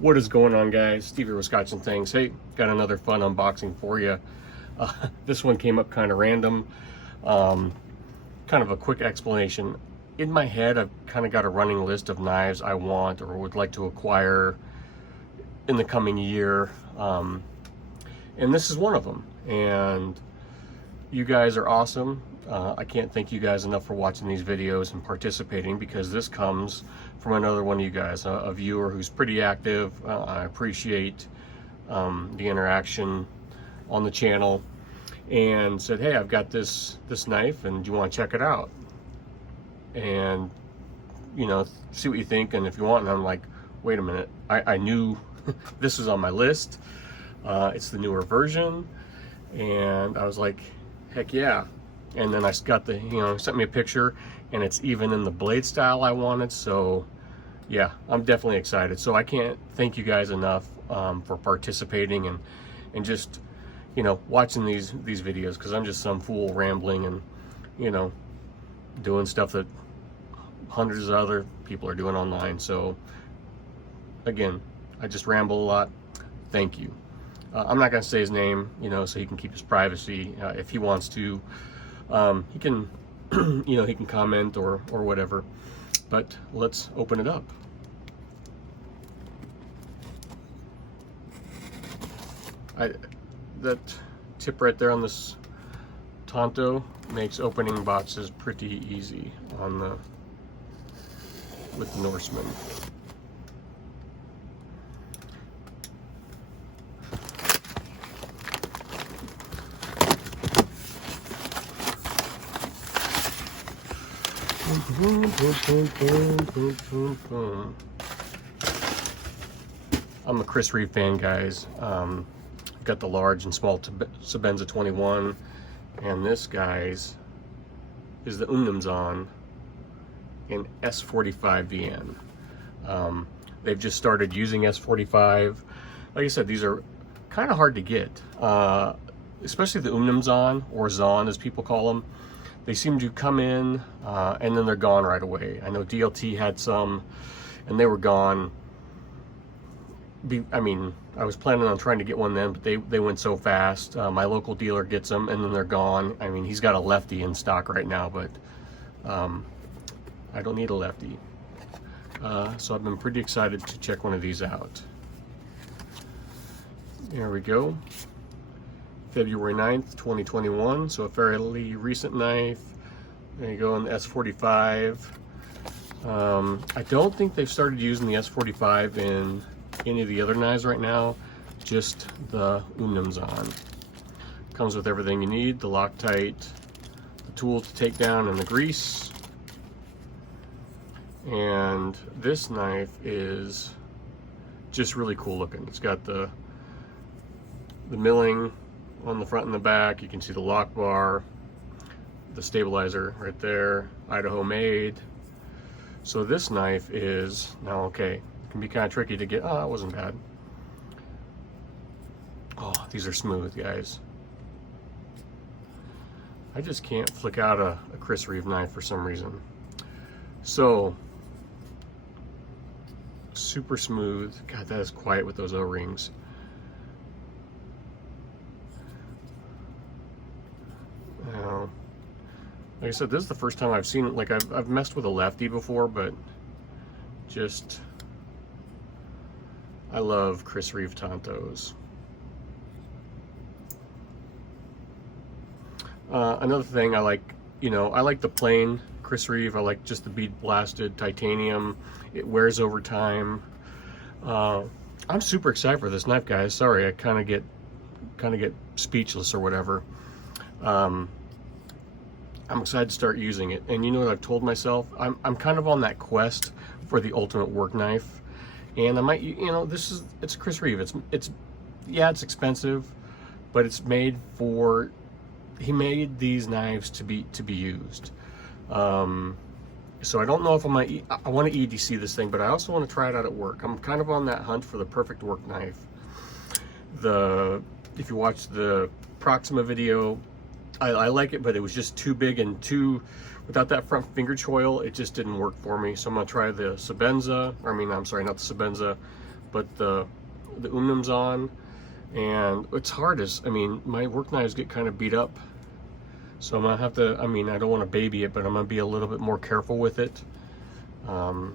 What is going on, guys? Steve here with Scotch and Things. Hey, got another fun unboxing for you. This one came up kind of random. Kind of a quick explanation. In my head, I've kind of got a running list of knives I want or would like to acquire in the coming year. And this is one of them. And you guys are awesome. I can't thank you guys enough for watching these videos and participating, because this comes from another one of you guys, a viewer who's pretty active. I appreciate the interaction on the channel, and said, hey, I've got this knife and do you want to check it out and see what you think, and if you want. And I'm like, wait a minute, I knew this was on my list. It's the newer version, and I was like, heck yeah. And then I got the, sent me a picture, and it's even in the blade style I wanted. So yeah, I'm definitely excited. So I can't thank you guys enough for participating and just, watching these videos, because I'm just some fool rambling and, doing stuff that hundreds of other people are doing online. So again, I just ramble a lot. Thank you. I'm not going to say his name, so he can keep his privacy. If he wants to, he can, he can comment or whatever. But let's open it up. That tip right there on this Tanto makes opening boxes pretty easy with the Norseman. I'm a Chris Reeve fan, guys. Got the large and small Sebenza 21, and this, guys, is the Umnumzaan S45VN. They've just started using S45. Like I said, these are kind of hard to get, especially the Umnumzaan, or Zaan as people call them. They seem to come in and then they're gone right away. I know DLT had some and they were gone. I was planning on trying to get one then, but they went so fast. My local dealer gets them and then they're gone. He's got a lefty in stock right now, but I don't need a lefty. So I've been pretty excited to check one of these out. There we go. February 9th, 2021, so a fairly recent knife. There you go, on the S45. I don't think they've started using the S45 in any of the other knives right now, just the Umnumzaan. Comes with everything you need, the Loctite, the tool to take down, and the grease. And this knife is just really cool looking. It's got the milling on the front and the back. You can see the lock bar, the stabilizer right there, Idaho made. So this knife is, now okay, it can be kind of tricky to get. Oh, that wasn't bad. Oh, these are smooth, guys. I just can't flick out a Chris Reeve knife for some reason. So super smooth. God, that is quiet with those O-rings. Now, like I said, this is the first time I've seen it. Like I've messed with a lefty before, but just, I love Chris Reeve Tantos. Another thing I like, I like the plain Chris Reeve. I like just the bead blasted titanium. It wears over time. I'm super excited for this knife, guys. Sorry, I kind of get speechless or whatever. I'm excited to start using it. And you know what I've told myself? I'm kind of on that quest for the ultimate work knife. And I might, it's Chris Reeve. It's expensive, but it's made for, he made these knives to be used. So I don't know if I want to EDC this thing, but I also want to try it out at work. I'm kind of on that hunt for the perfect work knife. If you watch the Proxima video, I like it, but it was just too big and without that front finger choil, it just didn't work for me. So I'm gonna try the Sebenza, I'm sorry, not the Sebenza, but the Umnumzaan, and it's hard as, I mean, my work knives get kind of beat up, so I'm gonna have to, I mean, I don't want to baby it, but I'm gonna be a little bit more careful with it. God,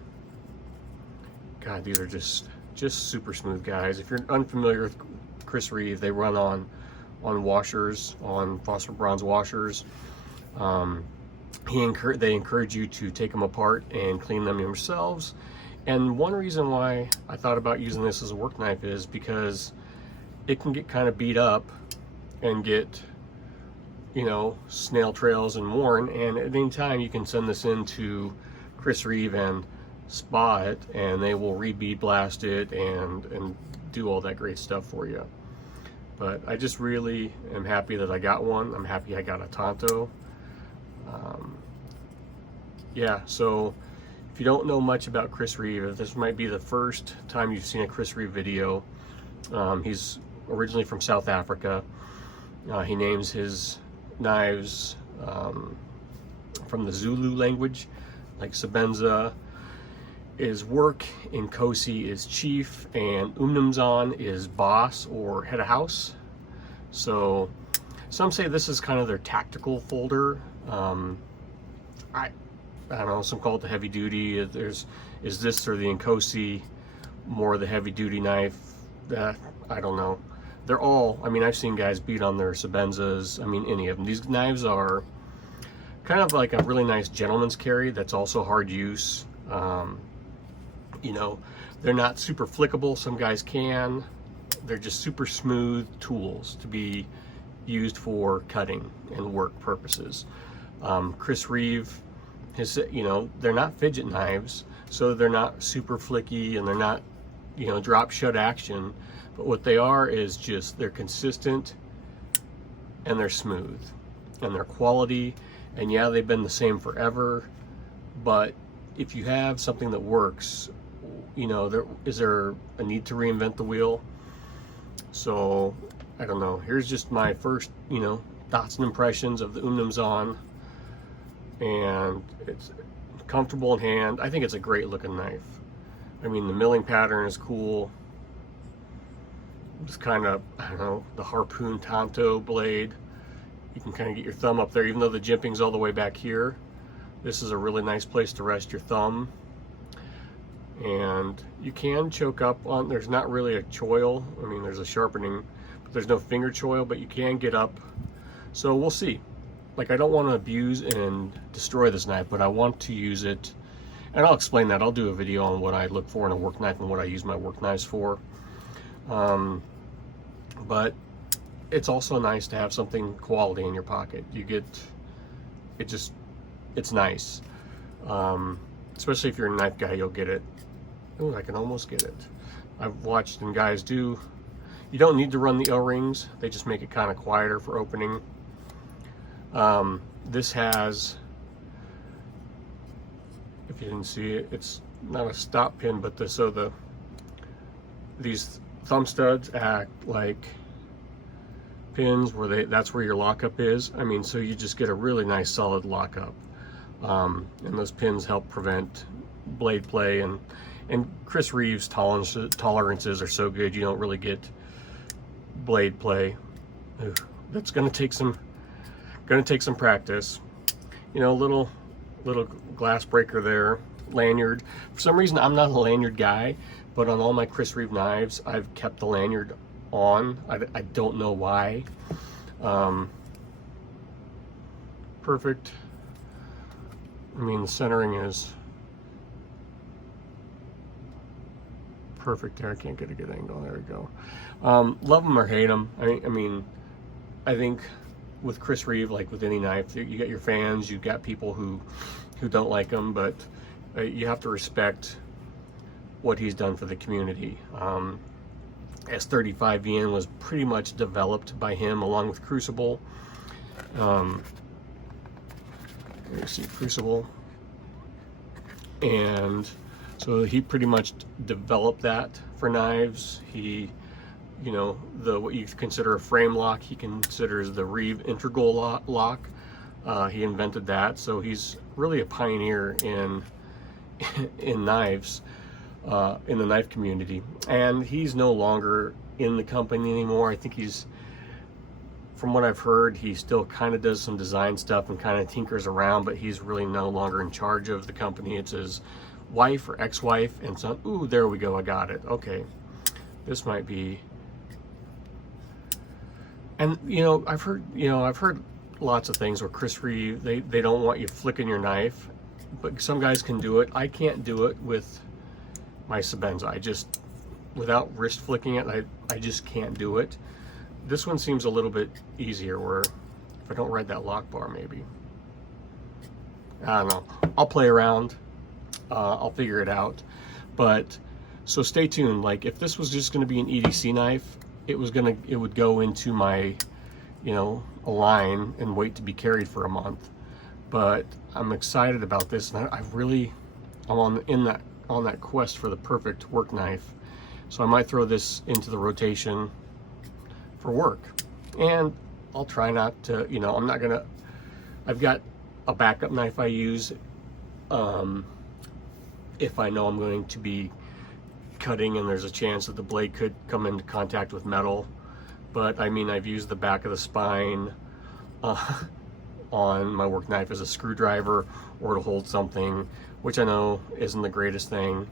these are just super smooth, guys. If you're unfamiliar with Chris Reeve, they run on washers, on phosphor bronze washers. They encourage you to take them apart and clean them yourselves. And one reason why I thought about using this as a work knife is because it can get kind of beat up and get, you know, snail trails and worn, and at any time you can send this into Chris Reeve and spa it, and they will re-bead blast it and do all that great stuff for you. But I just really am happy that I got one. I'm happy I got a Tanto. Yeah, so if you don't know much about Chris Reeve, this might be the first time you've seen a Chris Reeve video. He's originally from South Africa. He names his knives from the Zulu language, like Sebenza is work, Nkosi is chief, and Umnumzaan is boss or head of house. So some say this is kind of their tactical folder. I don't know, some call it the heavy duty. Is this or the Nkosi more the heavy duty knife? I don't know. They're all, I mean, I've seen guys beat on their Sebenzas. I mean, any of them. These knives are kind of like a really nice gentleman's carry that's also hard use. You know, they're not super flickable. Some guys can. They're just super smooth tools to be used for cutting and work purposes. Chris Reeve, you know, they're not fidget knives, so they're not super flicky, and they're not, you know, drop shut action. But what they are is just, they're consistent and they're smooth and they're quality. And yeah, they've been the same forever, but if you have something that works, you know, is there a need to reinvent the wheel? So I don't know. Here's just my first, you know, thoughts and impressions of the Umnumzaan, and it's comfortable in hand. I think it's a great looking knife. I mean, the milling pattern is cool. It's kind of, I don't know, the harpoon Tanto blade. You can kind of get your thumb up there, even though the jimping's all the way back here. This is a really nice place to rest your thumb. And you can choke up on, there's not really a choil. I mean, there's a sharpening, but there's no finger choil, but you can get up. So we'll see. Like, I don't want to abuse and destroy this knife, but I want to use it. And I'll explain that. I'll do a video on what I look for in a work knife and what I use my work knives for. But it's also nice to have something quality in your pocket. You get, it's nice. Especially if you're a knife guy, you'll get it. Ooh, I can almost get it. I've watched and guys do. You don't need to run the O-rings. They just make it kind of quieter for opening. This has, if you didn't see it, it's not a stop pin, but these thumb studs act like pins where that's where your lockup is. I mean, so you just get a really nice solid lockup. And those pins help prevent blade play, and Chris Reeve's tolerances are so good you don't really get blade play. Ooh, that's gonna take some practice. You know, little glass breaker there, lanyard. For some reason, I'm not a lanyard guy, but on all my Chris Reeve knives, I've kept the lanyard on. I don't know why. Perfect. I mean, the centering is perfect there. I can't get a good angle. There we go. Love them or hate them. I mean, I think with Chris Reeve, like with any knife, you got your fans, you got people who don't like them, but you have to respect what he's done for the community. S45VN was pretty much developed by him along with Crucible. Let me see, Crucible. And so he pretty much developed that for knives. He, you know, what you consider a frame lock, he considers the Reeve integral lock. He invented that, so he's really a pioneer in knives. in the knife community, and he's no longer in the company anymore. I think he's, from what I've heard, he still kind of does some design stuff and kind of tinkers around, but he's really no longer in charge of the company. It's his wife or ex-wife and son. Ooh, there we go, I got it. Okay, this might be. And I've heard lots of things where Chris Reeve, they don't want you flicking your knife, but some guys can do it. I can't do it with my Sebenza. I just, without wrist flicking it, I just can't do it. This one seems a little bit easier, where if I don't ride that lock bar, maybe. I don't know. I'll play around. I'll figure it out. But so stay tuned. Like, if this was just going to be an EDC knife, it would go into my, a line and wait to be carried for a month. But I'm excited about this, and I'm on that quest for the perfect work knife. So I might throw this into the rotation for work, and I'll try not to, I'm not gonna, I've got a backup knife I use if I know I'm going to be cutting and there's a chance that the blade could come into contact with metal. But I mean, I've used the back of the spine on my work knife as a screwdriver or to hold something, which I know isn't the greatest thing.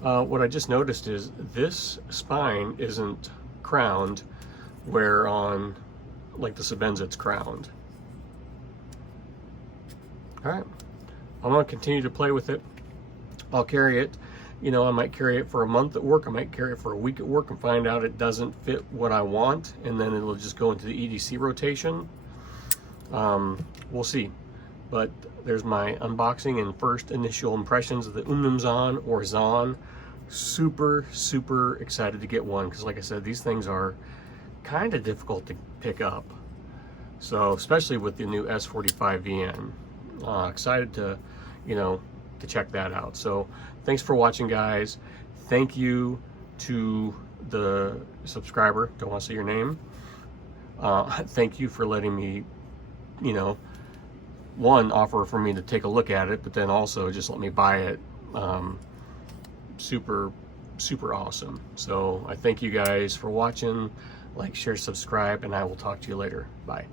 What I just noticed is this spine isn't crowned, where on like the Sebenza it's crowned. All right, I'm gonna continue to play with it. I'll carry it. I might carry it for a month at work. I might carry it for a week at work and find out it doesn't fit what I want, and then it'll just go into the EDC rotation. We'll see. But there's my unboxing and first initial impressions of the Umnumzaan or Zaan. Super, super excited to get one, because like I said, these things are kind of difficult to pick up. So especially with the new S45VN, excited to, to check that out. So thanks for watching, guys. Thank you to the subscriber. Don't want to say your name. Thank you for letting me, one, offer for me to take a look at it, but then also just let me buy it. Super, super awesome. So I thank you guys for watching. Like, share, subscribe, and I will talk to you later. Bye.